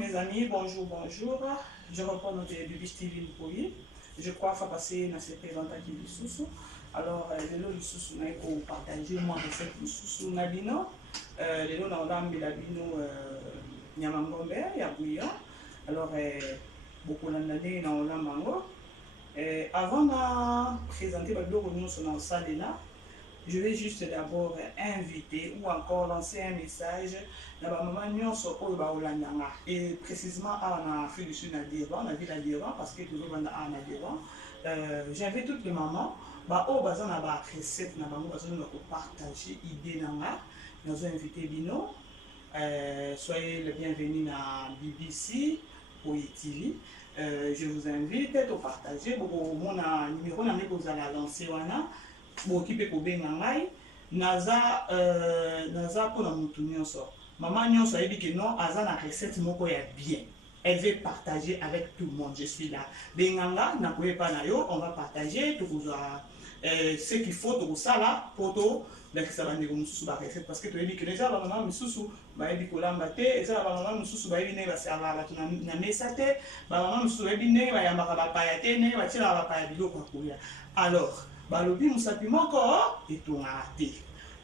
mes amis, bonjour, bonjour. Je reprends notre début style pour lui. Je crois qu'il faut passer dans cette présentation du sous. Alors, le sous, on a pour partager moi recette du sous nabino. Le lot on a mis l'abino nyamangombe, ya bouillon. Alors, beaucoup d'années dans la mango. Avant de présenter le lot nous sur la salle là. Je vais juste d'abord inviter ou encore lancer un message dans la maman nyonso au baolandanga et précisément en Afrique du Sud on a vu la Divan parce que toujours on a Divan. J'invite toutes les mamans bah au bazan na ba recette na bango bazan na partager idée nanga nous invité bino soyez les bienvenus na BBC ou TV. Je vous invite à partager mon numéro na vous allez lancer wana bokipe kobenga ngai naza pour la mutu nyonso maman nyonso ayebi que non aza na recette moko ya bien, elle veut partager avec tout le monde. Je suis là benganga na koyepa na yo, on va partager tout ce qu'il faut tout ça là pour tout lakisa bandeko mususu ba recette parce que toyebi que déjà ba maman mususu bayebi kolamba te eza ba maman mususu bayebi ne basala bato na mesa te ba maman mususu bayebi ne bayambaka bapaya te ne batila bapaya biloko ya kolia. Alors balobi musapi moko etongaka te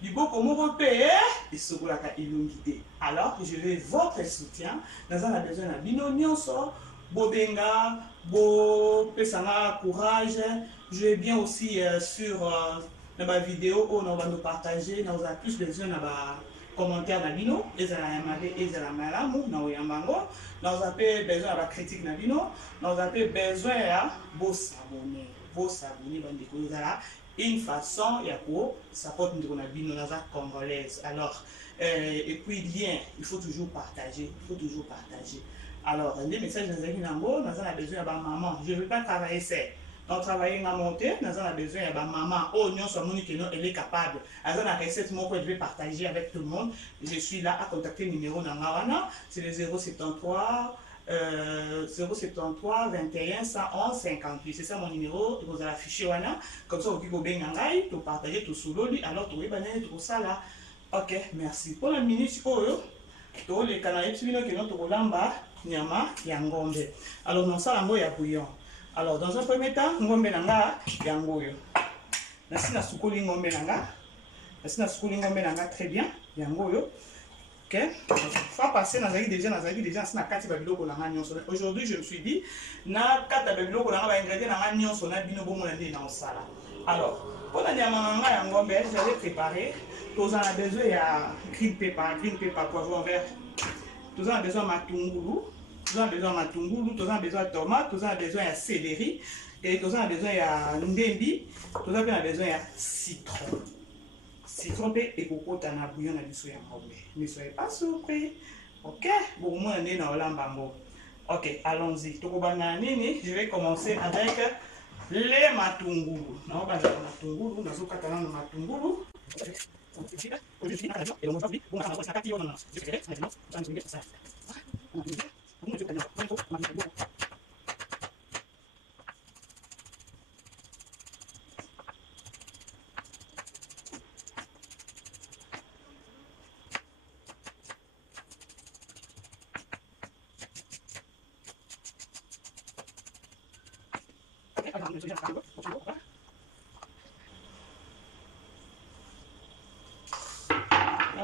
liboko moko mpe esokolaka elongi te. Alors je veux votre soutien naza na besoin na bino nyonso bobenga bopesanga courage. Je vais bien aussi sur ma vidéo où on va nous partager nous avons plus besoin na ba commentaire na bino ezala ya mabe ezala malamu na oyambango nous avons besoin na ba critique na bino nous avons besoin ya s'abonner bandeko ezala une façon ya ko support ndeko na bino naza congolaise. Alors et puis bien il faut toujours partager, alors les messages nazaki nango naza na besoin ya ba maman, je veux pas travailler seul. On travaille à monter, nous avons besoin de maman, oh, nous sommes elle est capable. Elle a une recette, moi, je vais partager avec tout le monde. Je suis là à contacter le numéro Nangawana, c'est le 073 21 111 58. C'est ça mon numéro, vous allez afficher wana. Comme ça, vous pouvez tout partager tout sous l'eau, alors tout est tout ça là. Ok, merci. Pour la minute, tout les canaux qui sont lamba, nyama, yangombe. Alors, dans ça, il y a bouillon. Alors, dans un premier temps, ngombe nanga yangoyo. Nasi na sukuli ngombe nanga très bien yangoyo. OK? Faut passer dans déjà na kati ba biloko nanga nyonso. Aujourd'hui, je me suis dit na kata ba biloko nanga ba ingrédients nanga nyonso na bino bomo na ndé na osala. Alors, pour la nyama nanga ya ngombe, j'avais préparé. Tous en a besoin ya green pepper poivron vert. Tous en a besoin matungulu. Nous avons besoin de matungulu, nous avons besoin de tomates, nous avons besoin de céleri, et nous avons besoin de ndembi, nous avons besoin de citron. Citron et coco na bouillon na biso ya ngombe. Ne soyez pas surpris. OK? Bon, moi, on est dans l'ambambo. OK, allons-y. Je vais commencer avec les matungulu. Nous avons besoin de matungulu, nous avons besoin de matungulu.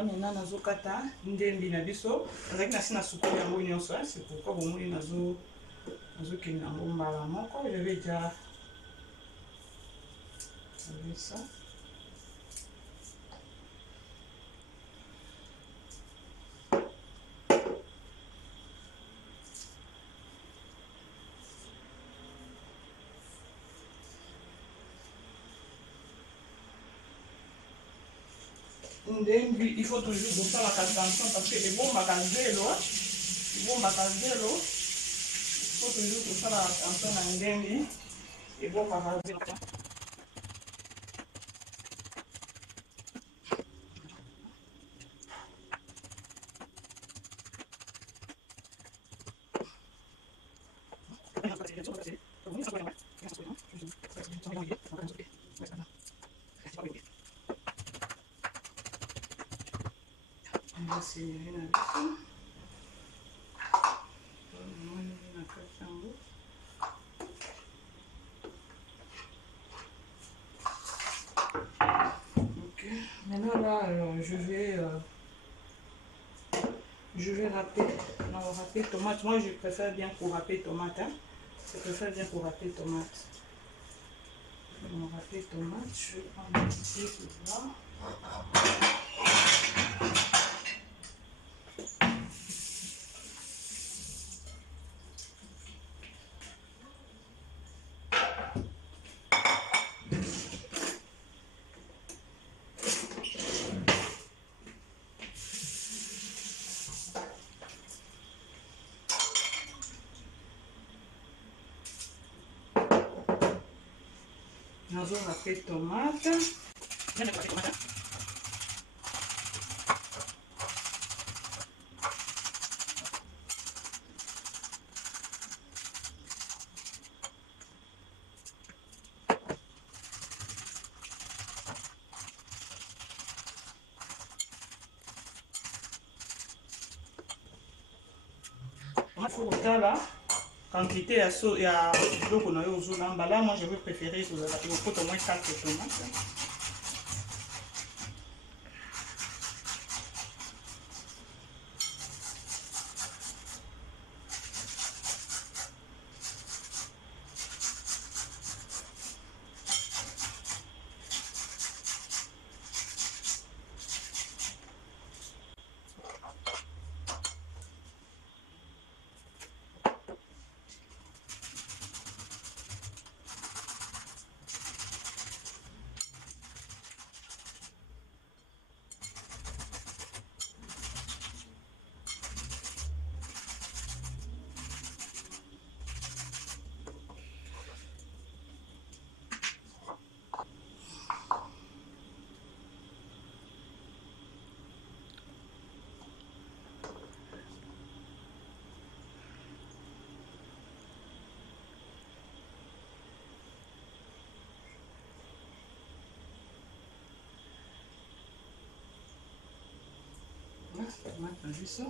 Maintenant nazokata ndembi na biso azaki nasi na sukoli yango nyonso, c'est pourquoi bomoni nazokende yango mbala moko. Je vais déjà avec ça. Il faut toujours faire attention parce que les bombes à zéro, il faut toujours faire attention à l'indemni et bon à zéro. On va essayer. Maintenant là, je vais râper. On va râper tomate. Moi, je préfère bien pour râper tomate. Hein. Je préfère bien pour râper tomate. On va râper tomate. Je vais prendre un petit peu là. Nous allons râper tomate. Bien râper tomate. Là, quantité à so et à donc on a eu aux là, moi je vais préférer au moins 4 tomates. Tomate, vu ça.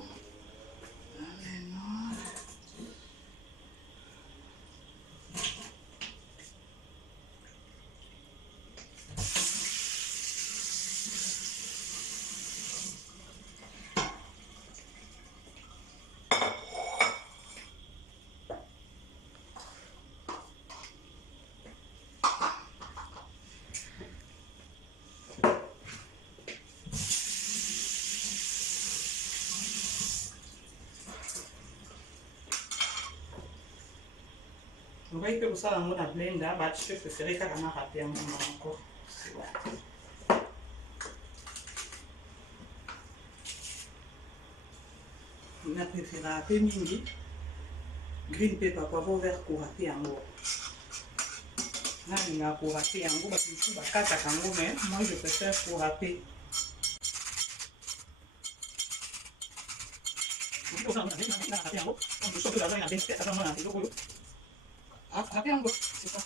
Vous voyez que ça, dans mon blender, je préfère carrément râper un moment encore. On a préféré râper mini, green pepper, poivron vert pour râper en haut. Là, il y a pour râper en haut, parce que je suis à 4 en haut, mais moi je préfère pour râper. Râper en haut, c'est ça.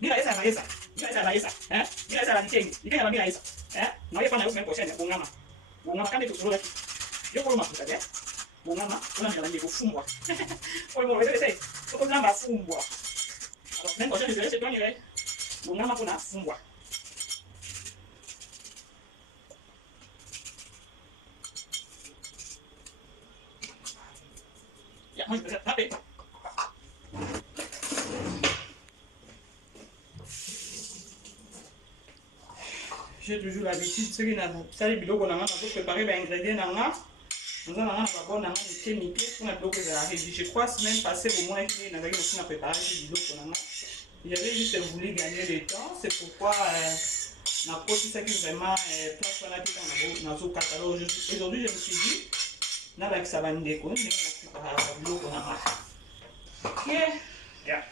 Mira esa, mira esa. Mira esa, mira esa. Mira esa, la dice. Y que mira esa. No hay pana, usted puede ser bungama. Bungama kande tu sura. Yo por uma puta, bungama, una mira ndio kufungwa. Kwa hivyo wewe sasa, uko namba fungwa. Alors, même quand je vais chez toi, bungama kuna fungwa. Ya, moi je vais taper. J'ai toujours l'habitude, ceux qui n'ont pas les biloko nanga pour préparer les ingrédients nanga. Nous allons avoir un bon nanga de chimique pour la biloko de la régie. Je crois semaine passée au moins qu'il y avait aussi à préparer les biloko nanga. J'avais juste voulu gagner du temps, c'est pourquoi n'a pas tout ça qui vraiment place sur la tête dans le catalogue. Aujourd'hui, je me suis dit, n'a pas que ça va nous déconner, mais on va préparer le biloko nanga. Ok, yeah.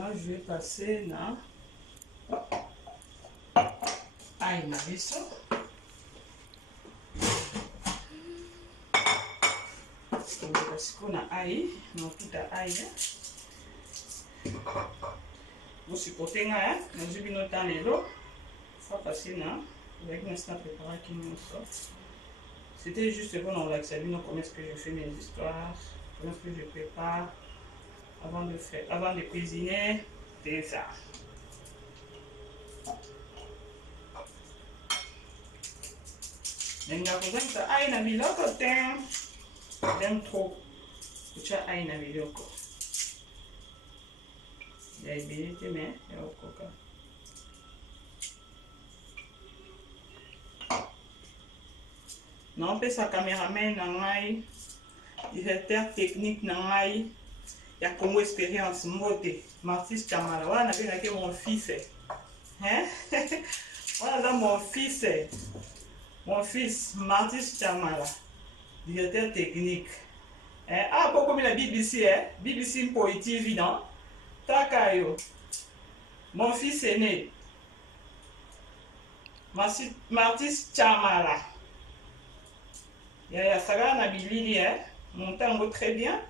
Maintenant, je vais passer dans ail na biso. Parce qu'on a ail, non tout à ail. Vous supportez nga, nous avons notre l'eau. Ça passer là, avec un instant préparé qui nous sort. C'était juste pour nous relaxer, comment est-ce que je fais mes histoires, comment est-ce que je prépare avant de cuisiner, c'est ça. Mais il y a besoin de ail na biloko j'aime trop. Tu as ail na biloko. Il y a ébélité mais il y a au coca. Non, pe sa caméraman na ngai, directeur technique na ngai, ya Congo Expérience Moté, Martis Chamala. Voilà, on a mon fils. Hein? Voilà, mon fils. Mon fils, Martis Chamala, directeur technique. Hein? Ah, pourquoi la BBC, hein? BBC pour TV, non? Takayo. Mon fils aîné, Martis Chamala. Il y a ça na bilili, hein? Mon tango très bien.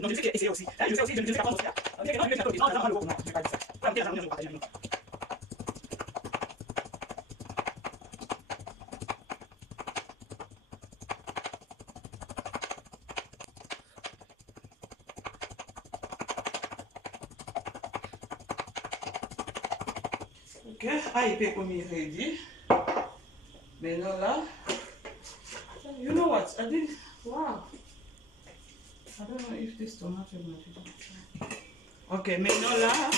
Non, je sais essayer aussi. Je sais aussi, je sais pas comment faire. Ok, ah, il peut comme il ready. Maintenant là, you know what? I did, wow. I don't know if this tomato is not. Ok, maintenant là,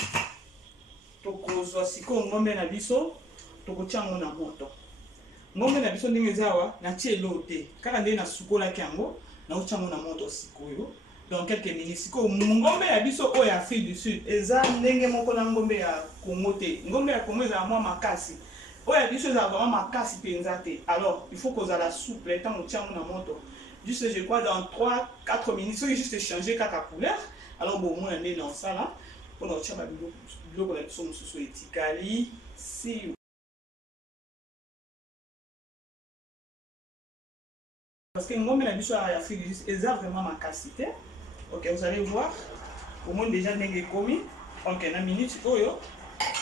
tokozwa siko ngombe na biso, tokochango na moto. Ngombe na biso ndenge zawa na tielo te. Kaka ndenge na sukolaki yango, na ochango na moto sikoyo. Dans quelques minutes, siko ngombe na biso oyo ya Afrique du Sud, eza ndenge moko na ngombe ya Congo te. Ngombe ya Congo eza mwa makasi. Oyo ya biso eza vraiment makasi penza te. Alors, il faut kozala souple tant ochango na moto. Juste, je crois, dans 3-4 minutes, il faut juste changer la couleur. Alors, bon, moi, on est dans ça là. Pour notre chat, on a sous etikali. Si. Parce que moi, on a vu sur la Afrique, ils ont vraiment ma cassité. Ok, vous allez voir. Au moins, déjà, n'est commis. Ok, dans une minute, oyo.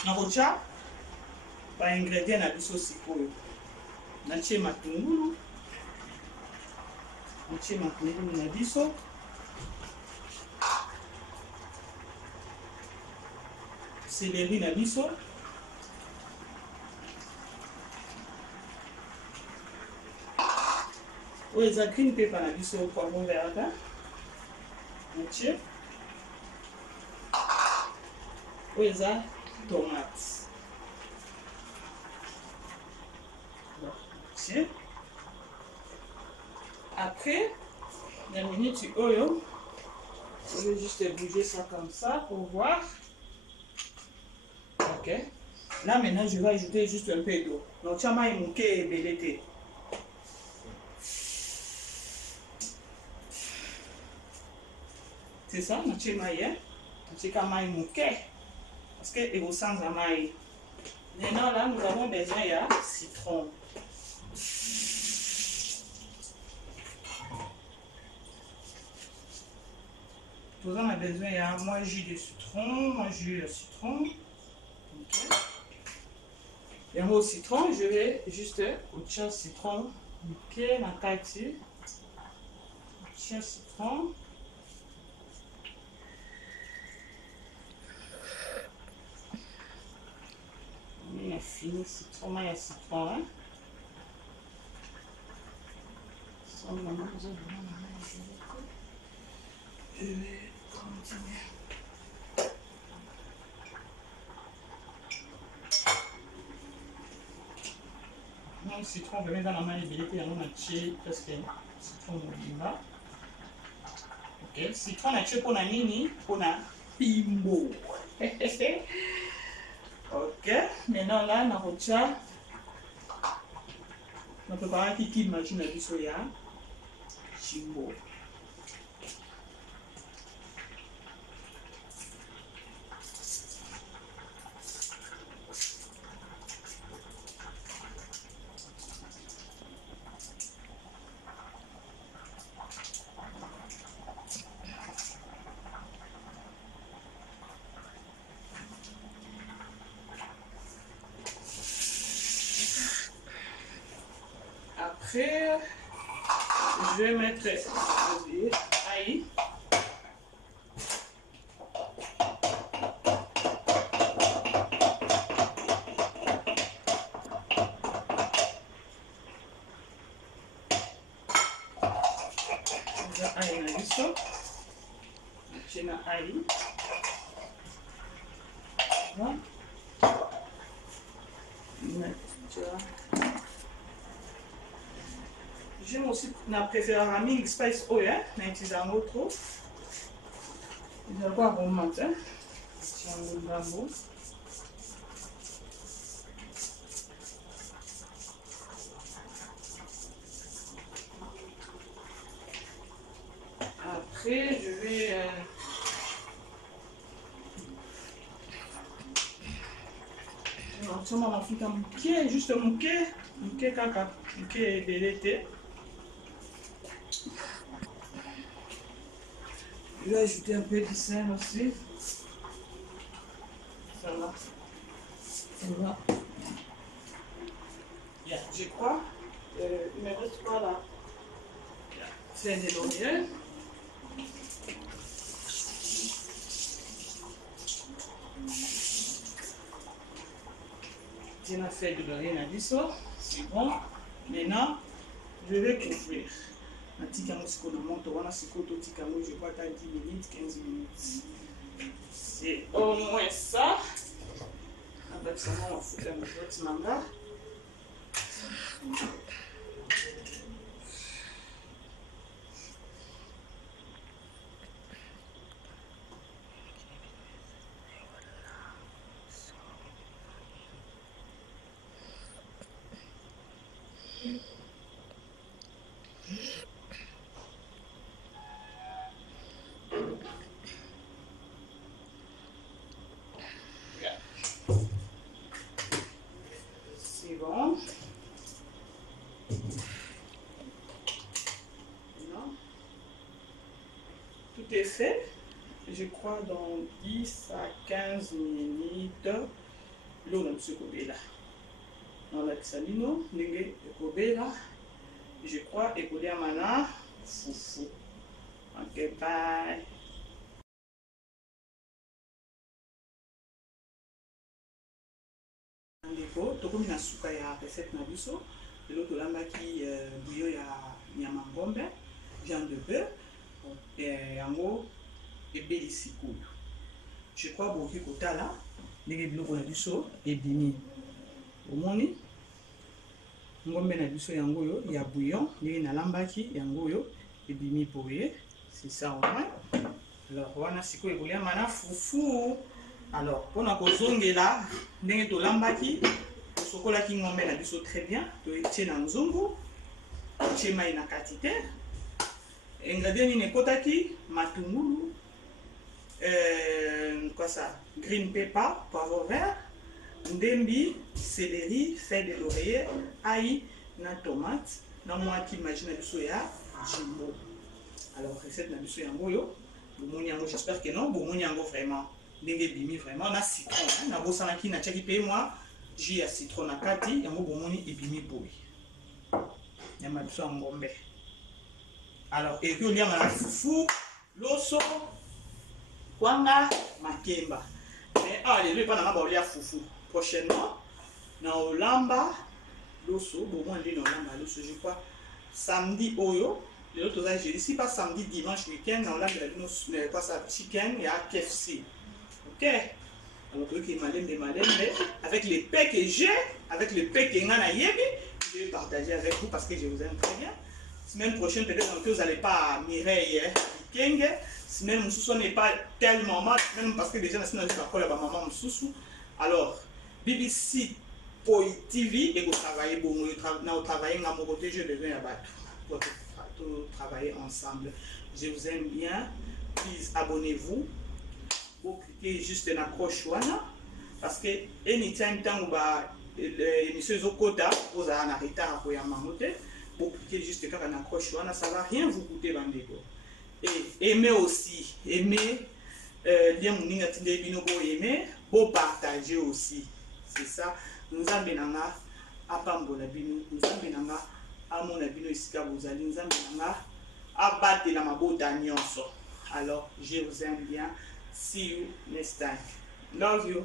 Dans votre chat, par ingrédient, on a vu aussi. On a chez matungulu. Motie matungulu na biso. Céleri na biso. Oyo eza green pepper na biso poivron vert. Motie. Oyo eza tomate. Motie. Après, la minute oyo, je vais juste bouger ça comme ça pour voir. Ok. Là maintenant, je vais ajouter juste un peu d'eau. Donc, tu as ma mouké et belleté. C'est ça, tu as maïe. Tu as maï mouké. Parce que il vous sent à maï. Maintenant, là, nous avons besoin de citron. Nous avons besoin de moins jus de citron, moins jus de citron. Okay. Et au citron, je vais juste au citron, pied la kati, citron. Il y a fini citron, il y a citron. Hein? Je vais continuer. citron vraiment dans la main et on a tué presque citron mobimba. Ok, citron na tué pour la nini, pour la pimbo. Ok, maintenant là, on retient. On prépare un kiki de machine à du soya. Chimbo. Après, je vais mettre ail. Ail na biso. J'ai na ail. Voilà. J'aime aussi préférer la ming spice oil, mais utiliser un autre. Je vais voir un moment. J'ai un bambou. Après, je vais juste mon pied caca, mon pied de l'été. Je vais ajouter un peu de sel aussi. Ça va. Ça va. Yeah, je crois. Il me reste pas là. C'est des lauriers. J'ai ma feuille de laurier à biso. C'est bon. Maintenant, je vais couvrir. Je crois qu'à 10 minutes, 15 minutes. C'est au moins ça. Avec ça, on va foutre un petit manga. C'est bon. Non. Tout est fait. Je crois dans 10 à 15 minutes, l'eau dans ce côté là. Dans la salino, n'engé côté là. Je crois écouter à mana foufou. Ok, bye. Ndeko, tokomi na suka ya recette na biso. Lelo tolambaki bouillon ya nyama ngombe, viande de bœuf, yango ebelisi kudu. Je crois boki kotala ndenge biloko na biso ebimi. Omoni ngombe na biso yango oyo ya bouillon ndenge nalambaki yango oyo ebimi boye. C'est ça au moins. Alors wana sikoyo ekolia mana fufu. Alors, pour nous kozongela, ndenge tolambaki, tosokolaki ngombe na biso très bien, toetie na nzungu, totie mai na kati te. Ingrédients nini ekotaki, matungulu, quoi ça, green pepper, poivre vert, ndembi, céleri, feuille de laurier, ail, na tomate, na moitié imagine na biso ya jimbo. Alors, recette na biso yango yo, bomoni yango, j'espère que non, bomoni yango vraiment. Ndenge bimi vraiment na citron na bosanaki na tiaki pe moi jus ya citron na kati yango bomoni ebimi boye nyama biso ngombe. Alors eki olia na fufu loso kwanga makemba mais lelo epa na maba olia fufu prochainement na olamba loso bomoni ndenge na olamba loso je crois samedi oyo lelo toza jeudi si pas samedi dimanche week-end na olamba la quoi ça chicken ya KFC. Ok, alors que malembe avec les paix que j'ai, avec les paix que ngana yebi, je vais partager avec vous parce que je vous aime très bien. Semaine prochaine, peut-être que vous n'allez pas à Mireille, King. Semaine Moussou n'est pas tellement mal, même parce que déjà la semaine je vais maman Moussou. Alors, BBC Poi TV et vous travaillez bon, vous travaillez à mon côté, je deviens à battre pour travailler ensemble. Je vous aime bien. Please abonnez-vous. Vous cliquez juste dans la cloche parce que anytime tant l'émission Zokota vous avez un retard pour y mamoter. Vous cliquez juste dans la cloche ça va rien vous coûter bandego. Et aimez aussi, aimez bien mon aimer, beau partager aussi. C'est ça. Nous avons apambola bino, nous avons amona bino isika bozali, nous avons abattre la mabota nyonso. Alors, je vous aime bien. See you next time. Love you.